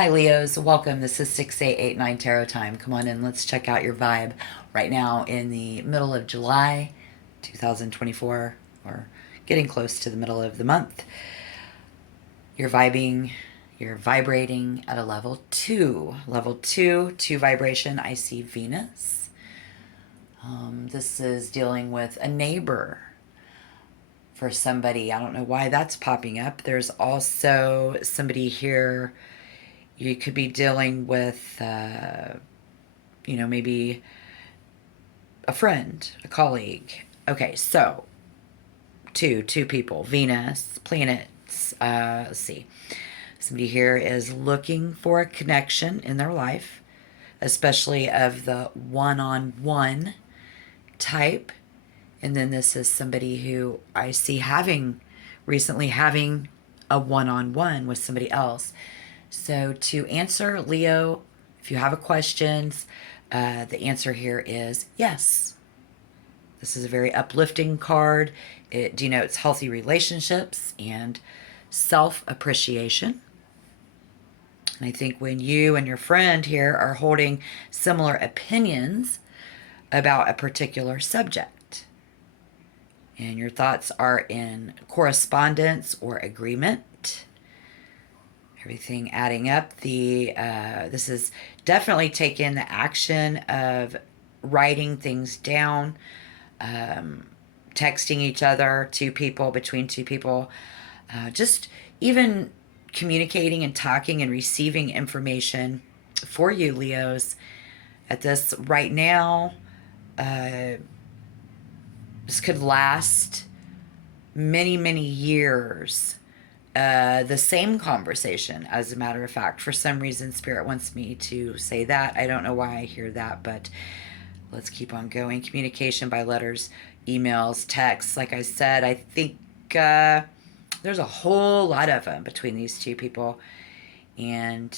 Hi, Leos. Welcome. This is 6889 Tarot Time. Come on in. Let's check out your vibe right now in the middle of July 2024, or getting close to the middle of the month. You're vibing, you're vibrating at a level 2. Level 2 vibration. I see Venus. This is dealing with a neighbor for somebody. I don't know why that's popping up. There's also somebody here. You could be dealing with, maybe a friend, a colleague. Okay, so two people, Venus, planets. Let's see. Somebody here is looking for a connection in their life, especially of the one-on-one type. And then this is somebody who I see recently having a one-on-one with somebody else. So to answer, Leo, if you have a questions, the answer here is yes. This is a very uplifting card. It denotes healthy relationships and self-appreciation. And I think when you and your friend here are holding similar opinions about a particular subject, and your thoughts are in correspondence or agreement, everything adding up. This is definitely taking the action of writing things down, texting each other, between two people, just even communicating and talking and receiving information for you, Leos. At this right now, this could last many, many years. The same conversation, as a matter of fact. For some reason, Spirit wants me to say that. I don't know why I hear that, but let's keep on going. Communication by letters, emails, texts. Like I said, I think there's a whole lot of them between these two people. And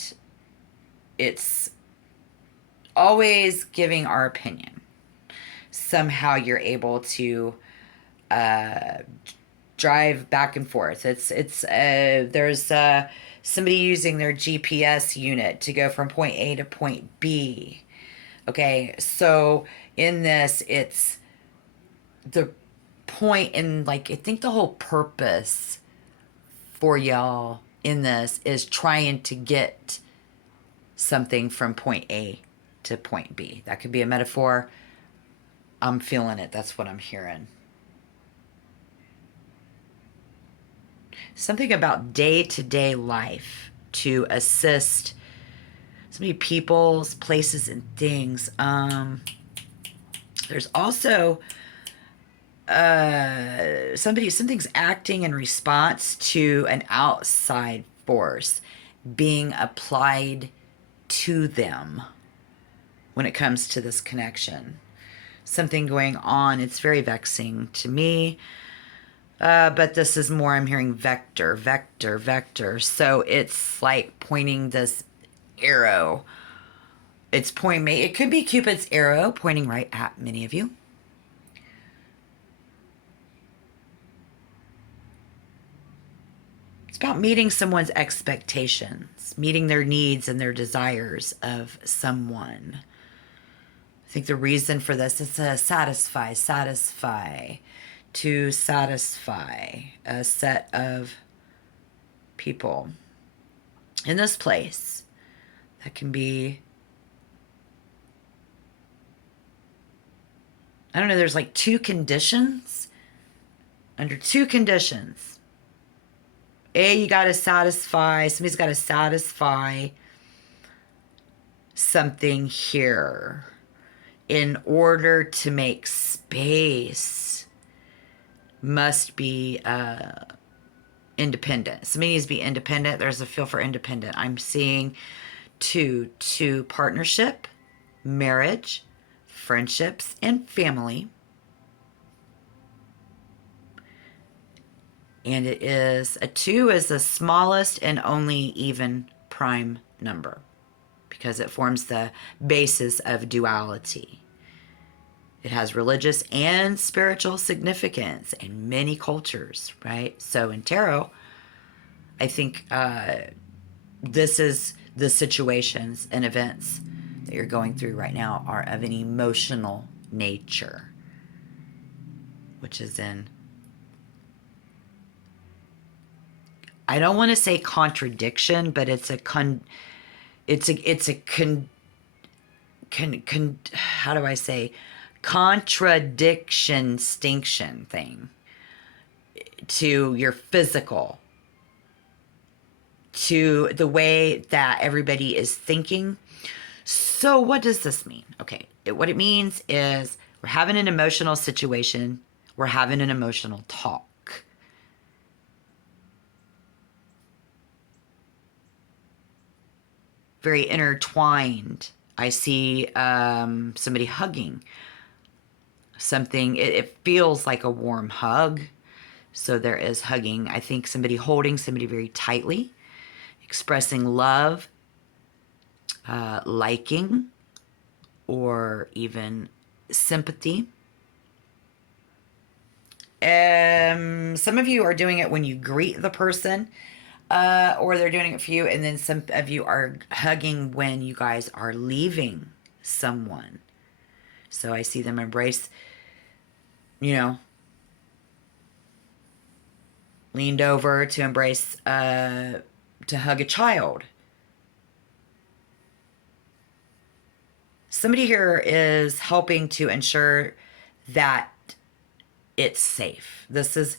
it's always giving our opinion. Somehow you're able to drive back and forth. There's somebody using their GPS unit to go from point A to point B. Okay, so in this, it's the point in, like, I think the whole purpose for y'all in this is trying to get something from point A to point B. That could be a metaphor. I'm feeling it. That's what I'm hearing. Something about day-to-day life to assist so many people's places and things. There's also something's acting in response to an outside force being applied to them when it comes to this connection. Something going on. It's very vexing to me. But this is more, I'm hearing vector. So it's like pointing this arrow. It could be Cupid's arrow pointing right at many of you. It's about meeting someone's expectations, meeting their needs and their desires of someone. I think the reason for this is to satisfy a set of people in this place. That can be, I don't know, there's like two conditions. Under two conditions. Somebody's got to satisfy something here in order to make space. Must be independent. Somebody needs to be independent. There's a feel for independent. I'm seeing two partnership, marriage, friendships, and family. And it is a 2 is the smallest and only even prime number because it forms the basis of duality. It has religious and spiritual significance in many cultures, right? So in tarot, I think this is the situations and events that you're going through right now are of an emotional nature, which is in, I don't want to say contradiction, but it's a how do I say, contradiction distinction thing to your physical, to the way that everybody is thinking. So what does this mean? Okay, what it means is we're having an emotional situation, we're having an emotional talk. Very intertwined. I see somebody hugging something. It feels like a warm hug. So there is hugging. I think somebody holding somebody very tightly, expressing love, liking, or even sympathy. Some of you are doing it when you greet the person, or they're doing it for you, and then some of you are hugging when you guys are leaving someone. So I see them embrace, leaned over to embrace, to hug a child. Somebody here is helping to ensure that it's safe. This is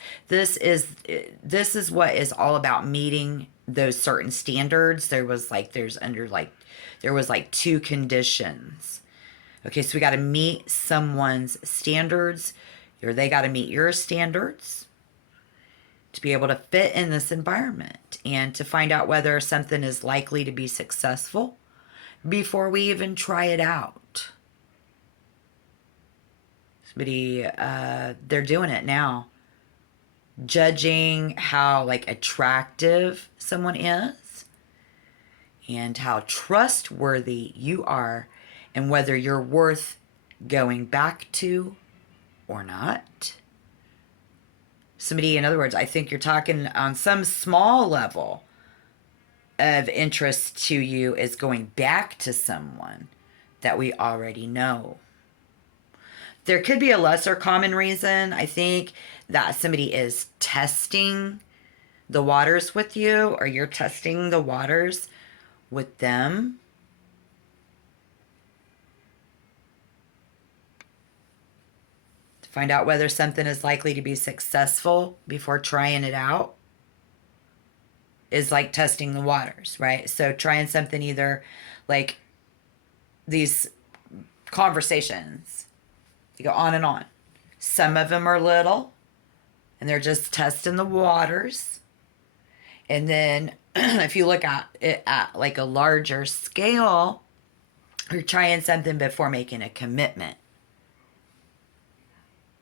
what is all about, meeting those certain standards. There was two conditions. Okay, so we got to meet someone's standards, or they got to meet your standards to be able to fit in this environment and to find out whether something is likely to be successful before we even try it out. Somebody, they're doing it now, judging how attractive someone is and how trustworthy you are, and whether you're worth going back to or not. Somebody, in other words, I think you're talking on some small level of interest to you is going back to someone that we already know. There could be a lesser common reason. I think that somebody is testing the waters with you, or you're testing the waters with them. To find out whether something is likely to be successful before trying it out is like testing the waters, right? So trying something, either like these conversations, you go on and on. Some of them are little and they're just testing the waters. And then if you look at it at like a larger scale, you're trying something before making a commitment.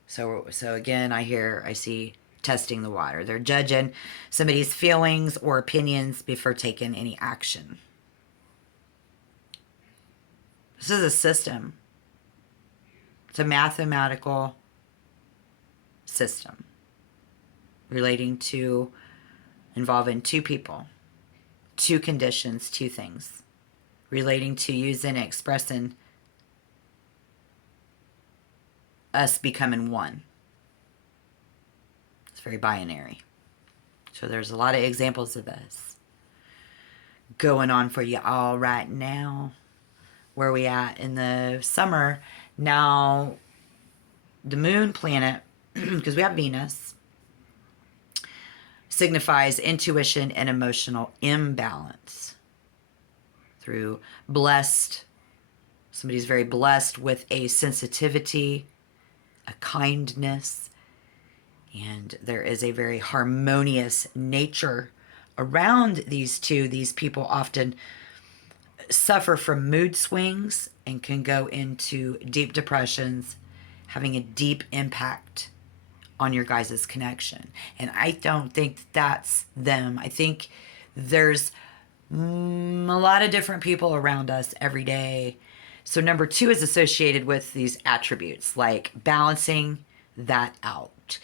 So again, I see testing the water. They're judging somebody's feelings or opinions before taking any action. This is a system. It's a mathematical system relating to, involving two people, two conditions, two things, relating to using and expressing us becoming one. It's very binary. So there's a lot of examples of this going on for you all right now. Where are we at in the summer? Now, the moon planet, because we have Venus, signifies intuition and emotional imbalance. Through blessed, somebody's very blessed with a sensitivity, a kindness, and there is a very harmonious nature around these two. These people often suffer from mood swings and can go into deep depressions, having a deep impact on your guys' connection. And I don't think that's them. I think there's a lot of different people around us every day. So number 2 is associated with these attributes, like balancing that out.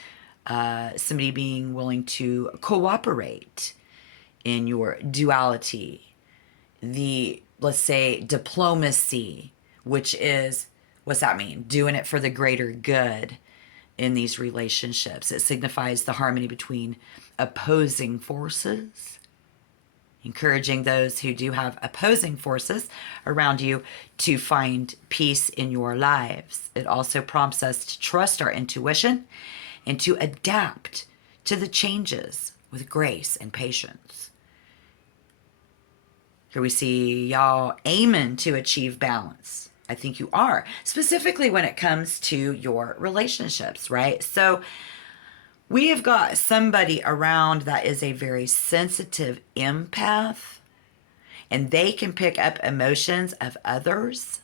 Somebody being willing to cooperate in your duality, the, let's say, diplomacy, which is, what's that mean? Doing it for the greater good in these relationships. It signifies the harmony between opposing forces, encouraging those who do have opposing forces around you to find peace in your lives. It also prompts us to trust our intuition and to adapt to the changes with grace and patience. Here we see y'all aiming to achieve balance. I think you are, specifically when it comes to your relationships, right? So we have got somebody around that is a very sensitive empath, and they can pick up emotions of others.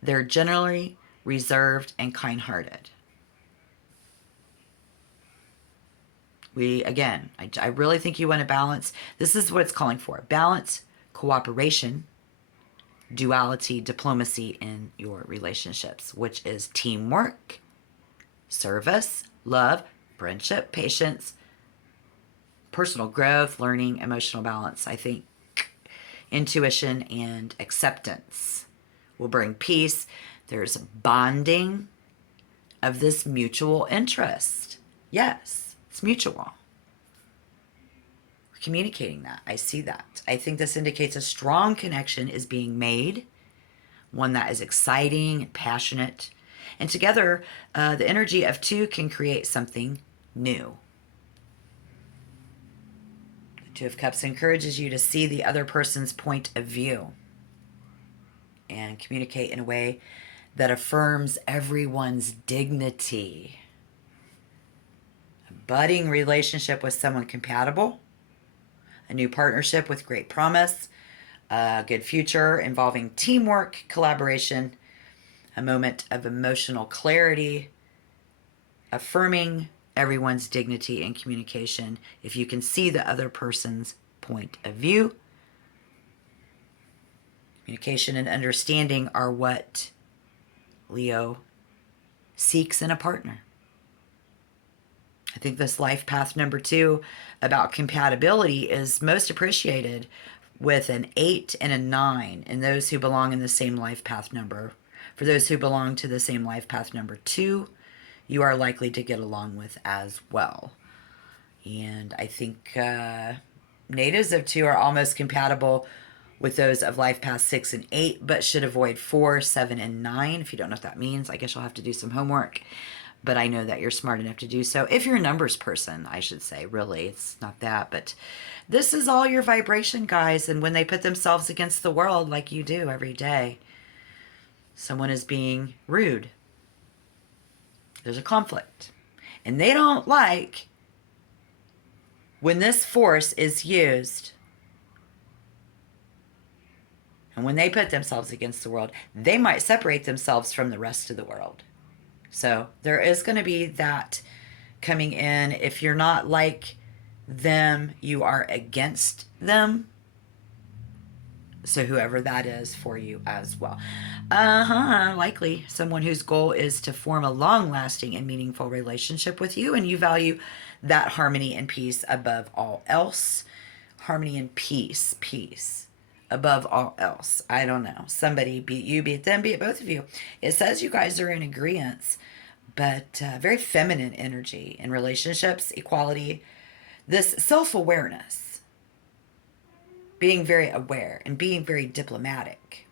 They're generally reserved and kind-hearted. I really think you want to balance. This is what it's calling for. Balance, cooperation, duality, diplomacy in your relationships, which is teamwork, service, love, friendship, patience, personal growth, learning, emotional balance. I think intuition and acceptance will bring peace. There's bonding of this mutual interest. Yes, it's mutual. We're communicating that. I see that. I think this indicates a strong connection is being made, one that is exciting and passionate. And together, the energy of two can create something new. The Two of Cups encourages you to see the other person's point of view and communicate in a way that affirms everyone's dignity. A budding relationship with someone compatible, a new partnership with great promise, a good future involving teamwork, collaboration, a moment of emotional clarity, affirming everyone's dignity and communication. If you can see the other person's point of view, communication and understanding are what Leo seeks in a partner. I think this life path number 2 about compatibility is most appreciated with an 8 and a 9 in those who belong in the same life path number. For those who belong to the same life path number 2, you are likely to get along with as well. And I think natives of 2 are almost compatible with those of life path 6 and 8, but should avoid 4, 7, and 9. If you don't know what that means, I guess you'll have to do some homework. But I know that you're smart enough to do so. If you're a numbers person, I should say, really, it's not that. But this is all your vibration, guys. And when they put themselves against the world like you do every day, someone is being rude. There's a conflict. And they don't like when this force is used. And when they put themselves against the world, they might separate themselves from the rest of the world. So there is going to be that coming in. If you're not like them, you are against them. So whoever that is for you as well. Likely someone whose goal is to form a long-lasting and meaningful relationship with you, and you value that harmony and peace above all else. Harmony and peace. Above all else. I don't know. Somebody, be it you, be it them, be it both of you. It says you guys are in agreement, but very feminine energy in relationships, equality, this self-awareness, being very aware and being very diplomatic.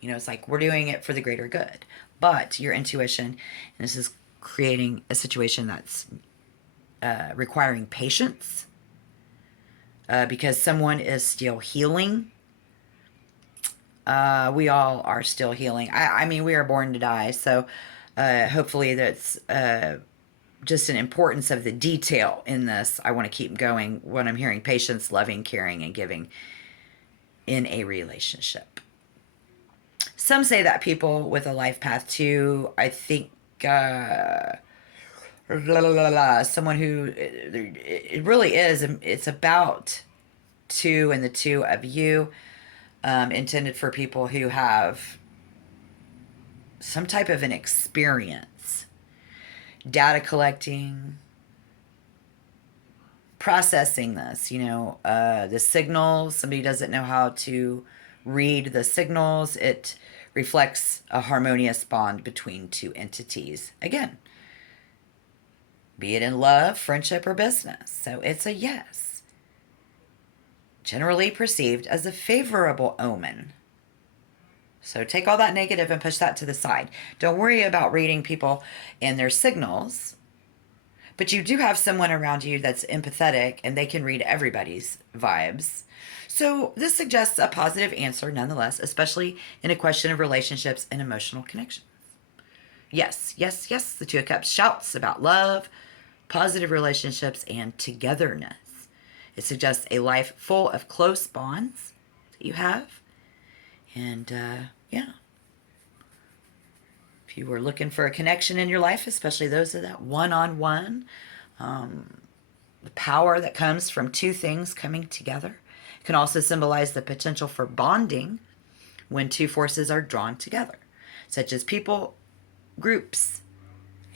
You know, it's like we're doing it for the greater good, but your intuition, and this is creating a situation that's requiring patience because someone is still healing. We all are still healing. I mean, we are born to die. So hopefully that's just an importance of the detail in this. I want to keep going when I'm hearing patience, loving, caring, and giving in a relationship. Some say that people with a life path 2, I think, someone who, it really is, it's about 2 and the 2 of you. Intended for people who have some type of an experience, data collecting, processing this, the signals. Somebody doesn't know how to read the signals. It reflects a harmonious bond between two entities. Again, be it in love, friendship, or business. So it's a yes. Generally perceived as a favorable omen. So take all that negative and push that to the side. Don't worry about reading people and their signals. But you do have someone around you that's empathetic and they can read everybody's vibes. So this suggests a positive answer nonetheless, especially in a question of relationships and emotional connections. Yes, yes, yes. The Two of Cups shouts about love, positive relationships, and togetherness. It suggests a life full of close bonds that you have. And yeah. If you were looking for a connection in your life, especially those of that one-on-one, the power that comes from two things coming together can also symbolize the potential for bonding when two forces are drawn together, such as people, groups,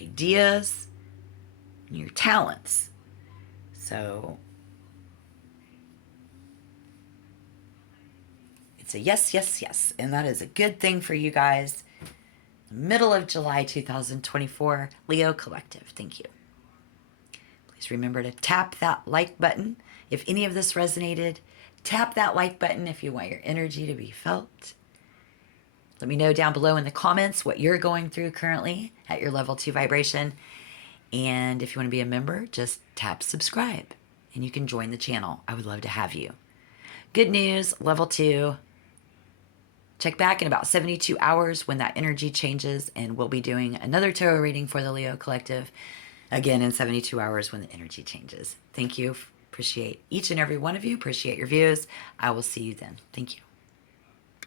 ideas, and your talents. So it's a yes, yes, yes. And that is a good thing for you guys. Middle of July 2024, Leo Collective. Thank you. Please remember to tap that like button. If any of this resonated, tap that like button if you want your energy to be felt. Let me know down below in the comments what you're going through currently at your level 2 vibration. And if you want to be a member, just tap subscribe and you can join the channel. I would love to have you. Good news, level 2. Check back in about 72 hours when that energy changes, and we'll be doing another tarot reading for the Leo Collective again in 72 hours when the energy changes. Thank you. Appreciate each and every one of you. Appreciate your views. I will see you then. Thank you.